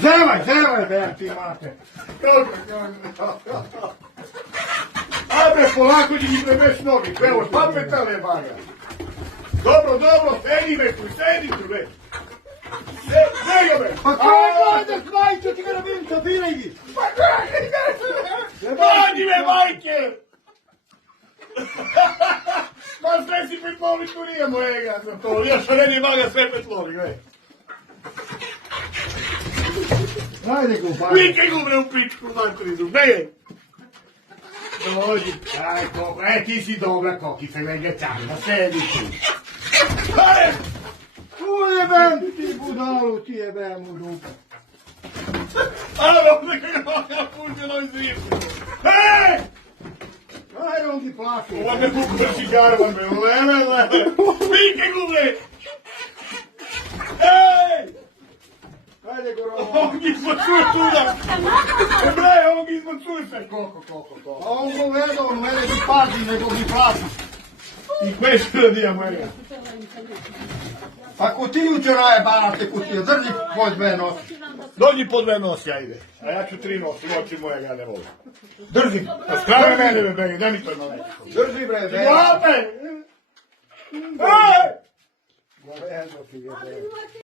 Zevaj, be, ti mate. Ajde, polako ti mi trebeš nogi, evo, papetale vaga. Dobro, sedi me tu, već. Sedi me. Pa kako da majče, ti ga nabim to bilegi? Pa dođi me, majke! Pa sve si petlovni, tu nije mojega za to. Još redi maga sve petlovni, gledaj. Ajde gubaj. Vikaj gubre u pičku, materinu, gledaj. Dođi, aj koko, ti si dobra kokica, vegetariana, sedi tu. Ajde! Ujebem ti budalu, ti jebem u dupe. Alo, neka je maga pušteno iz rijeku. Hej! Ajde on ti plaši. Ovo me bukvar cigarvan, me leve. Vikaj gubre! Hej! Ajde gorovo. Ovog ispod čuje tuda. Bre, ovog ispod čuje se. Koliko. A on gleda, on mene ti pazi, nego mi plaši. I koje što dija moja? A kutiju će raje banate kutije, drži pod dve nosi. Dođi po dve nosi, ajde. A ja ću tri nosi, oči moje ga ne volim. Drži. A skrave mene, bebe, daj mi to na neko. Drži bre, bre. Glave! Ej! Govedo ti jebe.